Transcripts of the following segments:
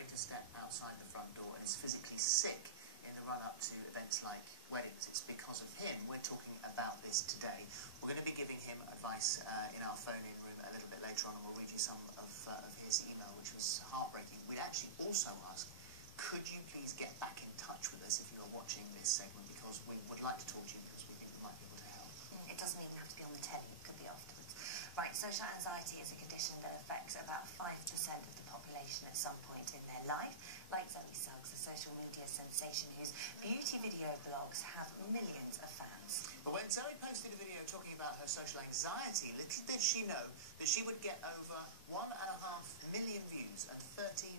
afraid to step outside the front door and is physically sick in the run-up to events like weddings. It's because of him we're talking about this today. We're going to be giving him advice in our phone-in room a little bit later on, and we'll read you some of his email, which was heartbreaking. We'd actually also ask, could you please get back in touch with us if you are watching this segment, because we would like to talk to you because we think we might be able to help. It doesn't even have to be on the telly, it could be afterwards. Right, social anxiety is a condition that affects about 5% of the population at some point in their life. Like Zoe Suggs, a social media sensation whose beauty video blogs have millions of fans. But when Zoe posted a video talking about her social anxiety, little did she know that she would get over 1.5 million views and 13,000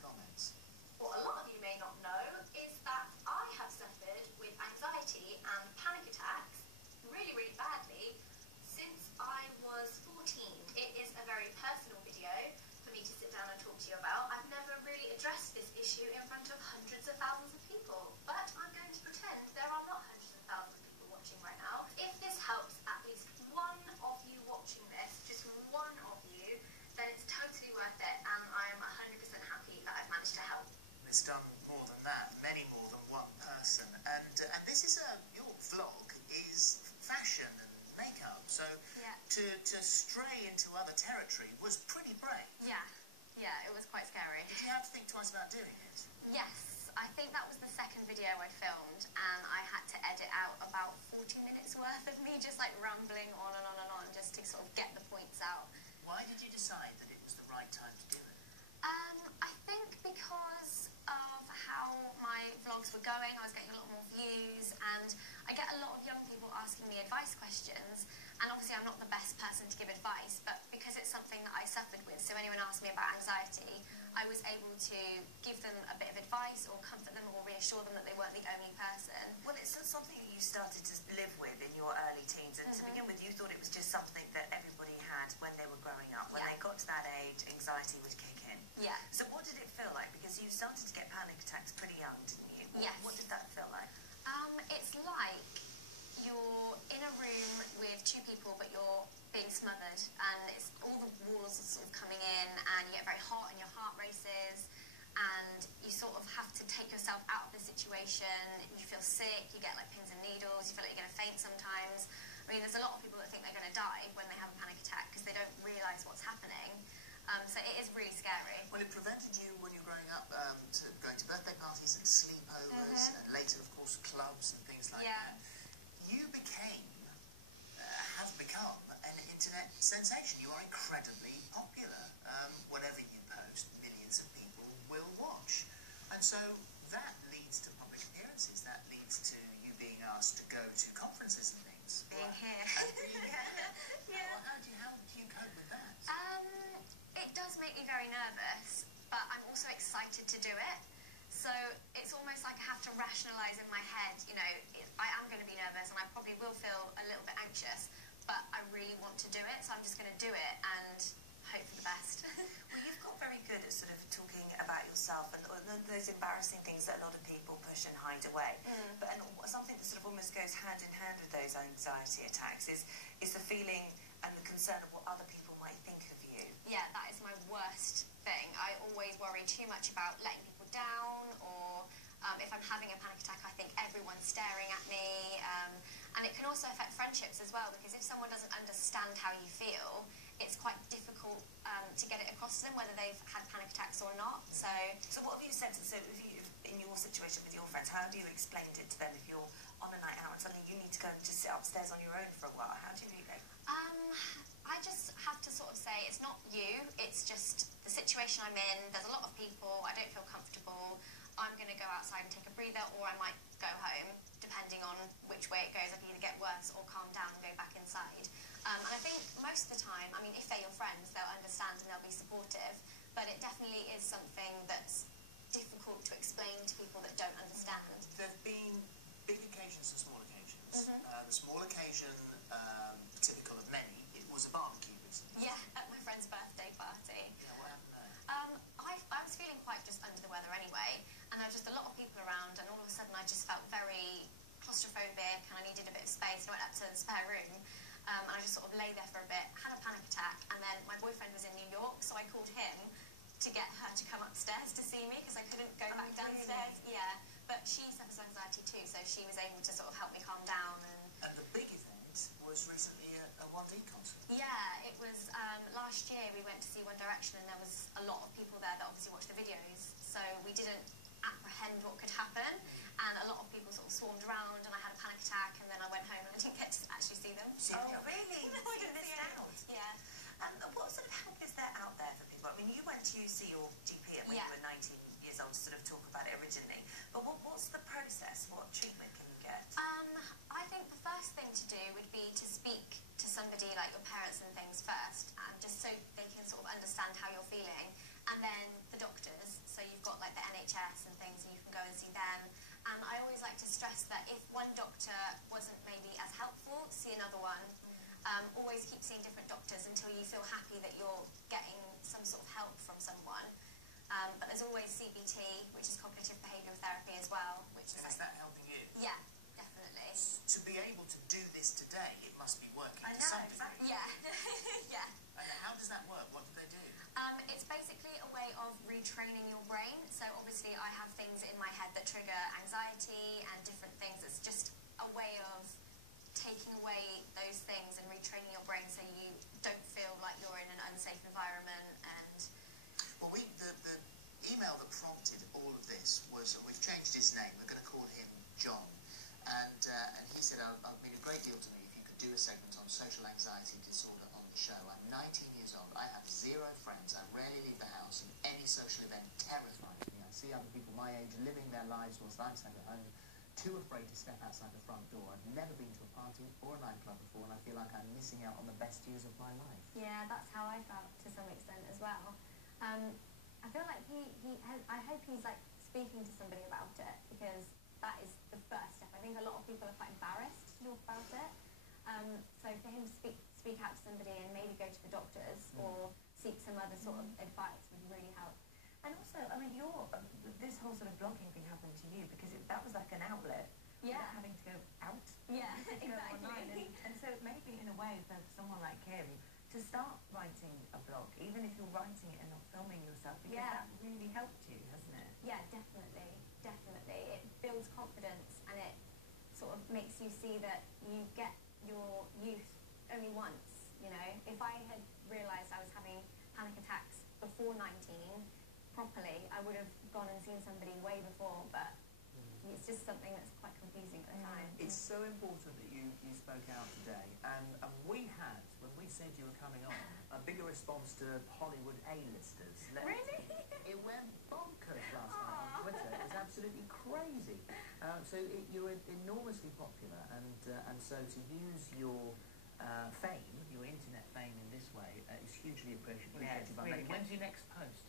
comments. What a lot of you may not know is that I have suffered with anxiety and panic attacks really, really badly since I was 14. It is a very personal video for me to sit down and talk to you about. I've never really addressed this issue in front of hundreds of thousands of people, but I'm going to pretend there are not hundreds of thousands of people watching right now. If this helps at least one of you watching this, just one of you, then it's totally worth it, and I am 100% happy that I've managed to help. It's done more than that, many more than one person, and this is your vlog is fashion and makeup, so yeah. to stray into other territory was pretty brave. Yeah, it was quite scary. Did you have to think twice about doing it? Yes, I think that was the second video I filmed, and I had to edit out about 40 minutes worth of me just like rambling on and on and on just to sort of get the points out. Why did you decide that it was the right time to do it? I think because of how my vlogs were going, I was getting a lot more views, and I get a lot of young people asking me advice questions, and obviously I'm not the best person to give advice, but because it's something that I suffered with, so anyone asked me about anxiety, I was able to give them a bit of advice or comfort them or reassure them that they weren't the only person. Well, it's something that you started to live with in your early teens, and to begin with you thought it was just something that everybody had when they were growing up. When they got to that age, anxiety would kick in. Yeah. So what did it feel like? Because you started to get panic attacks pretty young, didn't you? Yes. What did that feel like? It's like you're in a room with two people, but you're being smothered, and it's all the walls are sort of coming in, and you get very hot, and your heart races, and you sort of have to take yourself out of the situation. You feel sick, you get like pins and needles, you feel like you're going to faint sometimes. I mean, there's a lot of people that think they're going to die when they have a panic attack because they don't realise what's happening. So it is really scary. Well, it prevented you, when you were growing up, going to birthday parties and sleepovers, and later, of course, clubs and things like that. You have become an internet sensation. You are incredibly popular. Whatever you post, millions of people will watch. And so that leads to public appearances. That leads to you being asked to go to conferences and things. Being here. How do you cope with that? It does make me very nervous, but I'm also excited to do it. So it's almost like I have to rationalise in my head, you know, I am going to be nervous and I probably will feel a little bit anxious, but I really want to do it, so I'm just going to do it and hope for the best. Well, you've got very good at sort of talking about yourself and those embarrassing things that a lot of people push and hide away. But something that sort of almost goes hand in hand with those anxiety attacks is the feeling and the concern of what other people might think of you. Yeah, that is my worst thing. I always worry too much about letting people down, or if I'm having a panic attack, I think everyone's staring at me. And it can also affect friendships as well, because if someone doesn't understand how you feel, it's quite difficult to get it across to them, whether they've had panic attacks or not. So what have you said? So in your situation with your friends, how do you explain it to them if you're on a night out and suddenly you need to go and just sit upstairs on your own for a while? How do you do that? I just have to sort of say, it's not you, it's just the situation I'm in. There's a lot of people, I don't feel comfortable. I'm going to go outside and take a breather, or I might go home, depending on which way it goes. I can either get worse or calm down and go back inside. And I think most of the time, I mean, if they're your friends, they'll understand and they'll be supportive, but it definitely is something that's difficult to explain to people that don't understand. There have been big occasions and small occasions. The small occasion, typical of many, it was a barbecue recently. Yeah, at my friend's birthday party. Yeah, what happened there? I was feeling quite just under the weather anyway, and there was just a lot of people around, and all of a sudden I just felt very claustrophobic and I needed a bit of space, and I went up to the spare room, and I just sort of lay there for a bit, had a panic attack, and then my boyfriend was in New York, so I called him to get her to come upstairs to see me because I couldn't go back downstairs. Really? Yeah, but she suffers anxiety too, so she was able to sort of help me calm down. And the big event was recently a 1D concert. Yeah, it was last year we went to see One Direction and there was a lot of people there that obviously watched the videos, so we didn't apprehend what could happen, and a lot of people sort of swarmed around and I had a panic attack and then I went home and I didn't get to actually see them. Oh, really? No, I didn't missed see out. Yeah. What sort of help is there out there for people? I mean, you went to see your GP when you were 19 years old to sort of talk about it originally, but what's the process? What treatment can you get? I think the first thing to do would be to speak to somebody like your parents and things first, just so they can sort of understand how you're feeling, and then the doctors, so you've got like the NHS and things and you can go and see them. And I always like to stress that if one doctor wasn't maybe as helpful, see another one. Always keep seeing different doctors until you feel happy that you're getting some sort of help from someone. But there's always CBT, which is cognitive behavioural therapy as well. Which And is that helping you? Yeah, definitely. To be able to do this today, it must be working I to know, some degree. exactly. Yeah. Yeah. And how does that work? What do they do? It's basically a way of retraining your brain. So obviously I have things in my head that trigger anxiety and different things. It's just a way of taking away those things and retraining your brain so you don't feel like you're in an unsafe environment. And Well, the email that prompted all of this was, we've changed his name, we're going to call him John. And he said, it'd mean a great deal to me if you could do a segment on social anxiety disorder on the show. I'm 19 years old, I have 0 friends, I rarely leave the house, and any social event terrifies me. I see other people my age living their lives whilst I'm sat at home, too afraid to step outside the front door. I've never been to a party or a nightclub before, and I feel like I'm missing out on the best years of my life. yeah, that's how I felt to some extent as well. I feel like I hope he's like speaking to somebody about it, because that is the first step. I think a lot of people are quite embarrassed to talk about it. So for him to speak out to somebody and maybe go to the doctors or seek some other sort of advice would really help. And also, I mean, this whole sort of blogging thing happened to you because that was like an outlet. Yeah. Without having to go out. Yeah, to go online. exactly. And so maybe in a way for someone like him to start writing a blog, even if you're writing it and not filming yourself, because that really helped you, hasn't it? Yeah, definitely, definitely. It builds confidence and it sort of makes you see that you get your youth only once, you know. If I had realised I was having panic attacks before 19 properly, I would have gone and seen somebody way before, but it's just something that's quite confusing at the time. It's so important that you spoke out today, and we had, when we said you were coming on, a bigger response to Hollywood A-listers. Really? It went bonkers last night on Twitter. It was absolutely crazy. So you're enormously popular, and so to use your fame, your internet fame in this way, is hugely appreciated by many. When's your next post?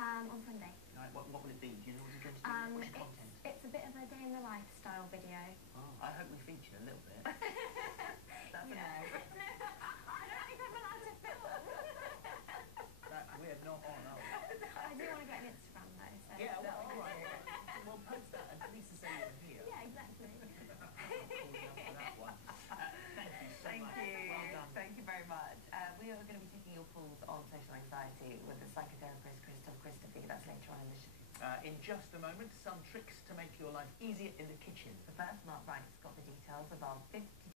On Sunday. Right, what will it be? Do you know what you're going to do? What's the content? It's a bit of a day in the life style video. Oh, I hope we feature a little bit. That's a no. I don't think I'm allowed to film. We're not on, are we? I do want to get an Instagram though. So Yeah, well, all right. Well, post that at least to say you're here. yeah, exactly. That one. Thank you so Thank much. you. Well done. Thank you very much. We are going to be taking your calls on social anxiety with the psychotherapist Christopher. That's later on in the show. In just a moment, some tricks to make your life easier in the kitchen. The first, Mark Wright's got the details of our 50